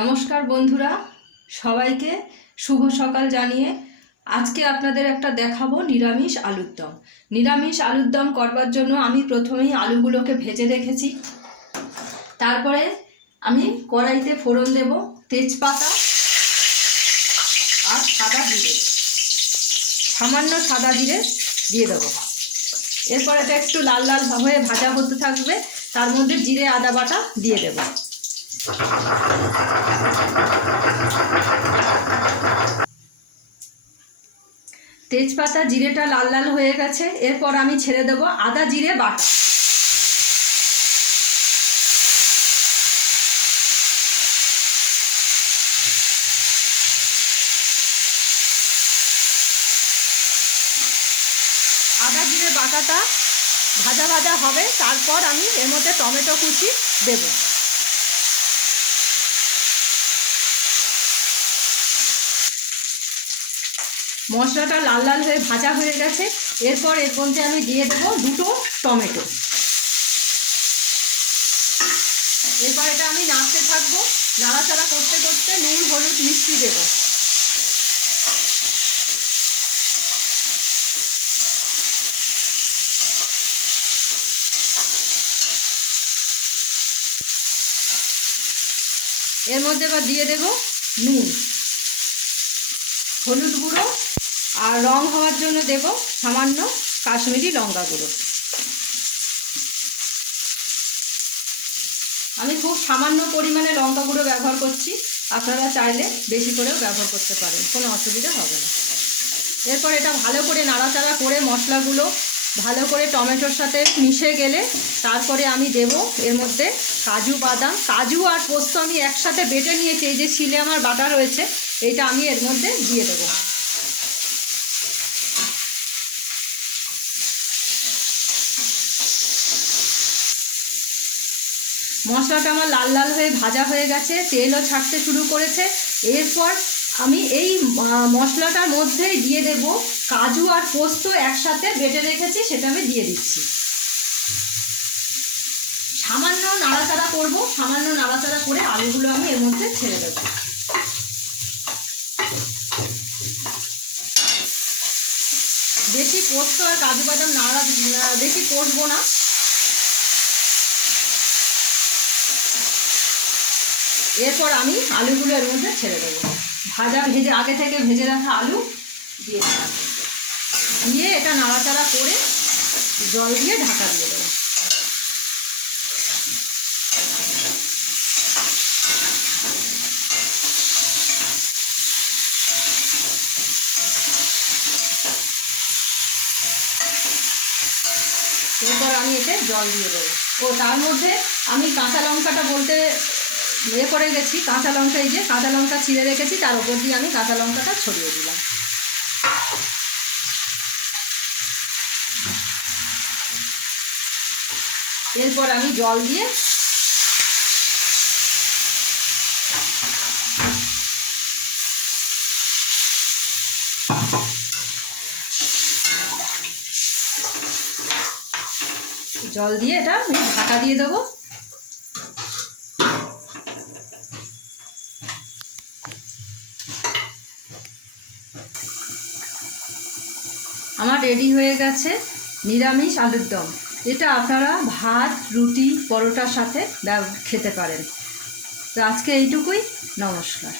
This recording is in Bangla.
নমস্কার বন্ধুরা, সবাইকে শুভ সকাল জানিয়ে আজকে আপনাদের একটা দেখাবো নিরামিষ আলুর দম। নিরামিষ আলুর দম করবার জন্য আমি প্রথমেই আলুগুলোকে ভেজে রেখেছি। তারপরে আমি কড়াইতে ফোড়ন দেব তেজপাতা আর সাদা জিরে, সামান্য সাদা জিরে দিয়ে দেবো। এরপর এটা একটু লাল লাল হয়ে ভাজা হতে থাকবে, তার মধ্যে জিরে আদা বাটা দিয়ে দেবো। তেজপাতা জিরেটা লাল লাল হয়ে গেছে, এরপর আমি ছেড়ে দেব আদা জিরে বাটা। আদা জিরে বাটাটা ভাজা ভাজা হবে, তারপর আমি এর মধ্যে টমেটো কুচি দেব। মশলাটা লাল লাল হয়ে ভাজা হয়ে গেছে, এরপর এর মধ্যে আমি দিয়ে দেবো দুটো টমেটো। এরপর এটা আমি নাড়তে থাকবো, নাড়াচাড়া করতে করতে নুন হলুদ মিষ্টি দেব। এর মধ্যে এবার দিয়ে দেব নুন, হলুদ গুঁড়ো, আর রং হওয়ার জন্য দেব সামান্য কাশ্মীরি লঙ্কা গুঁড়ো। আমি খুব সামান্য পরিমাণে লঙ্কা গুঁড়ো ব্যবহার করছি, আপনারা চাইলে বেশি করেও ব্যবহার করতে পারেন, কোনো অসুবিধা হবে না। এরপর এটা ভালো করে নাড়াচাড়া করে মশলাগুলো ভালো করে টমেটোর সাথে মিশে গেলে তারপরে আমি দেব এর মধ্যে কাজু বাদাম। কাজু আর পোস্ত আমি একসাথে বেটে নিয়েছি, এই যে শিলে আমার বাটা রয়েছে, এইটা আমি এর মধ্যে দিয়ে দেব। মশলাটা আমার লাল লাল হয়ে ভাজা হয়ে গেছে, তেলও ছাড়তে শুরু করেছে। এরপর আমি এই মশলাটার মধ্যেই দিয়ে দেব কাজু আর পোস্ত একসাথে বেটে রেখেছি, সেটা আমি দিয়ে দিচ্ছি। সামান্য নাড়াচাড়া করব, সামান্য নাড়াচাড়া করে আলুগুলো আমি এর মধ্যে ছেড়ে দেব। বেশি পোস্ত আর কাজু বাদাম বেশি কষবো না। এরপর আমি আলুগুলো এর মধ্যে ছেড়ে দেবো। ভেজে আগে থেকে ভেজে রাখা আলু দিয়ে দিলাম, দিয়ে এটা নাড়াচাড়া করে জল দিয়ে ঢাকা দিয়ে দেবো। এরপর আমি এতে জল দিয়ে দেবো। ও তার মধ্যে আমি কাঁচা লঙ্কাটা বলতে করে গেছি, কাঁচা লঙ্কা, এই যে কাঁচা লঙ্কা ছিঁড়ে রেখেছি, তার উপর দিয়ে আমি কাঁচা লঙ্কাটা ছড়িয়ে দিলাম। এরপর আমি জল দিয়ে এটা আমি ঢাকা দিয়ে দেবো। আমার রেডি হয়ে গেছে নিরামিষ আলুর দম। এটা আপনারা ভাত, রুটি, পরোটার সাথে খেতে পারেন। তো আজকে এইটুকুই, নমস্কার।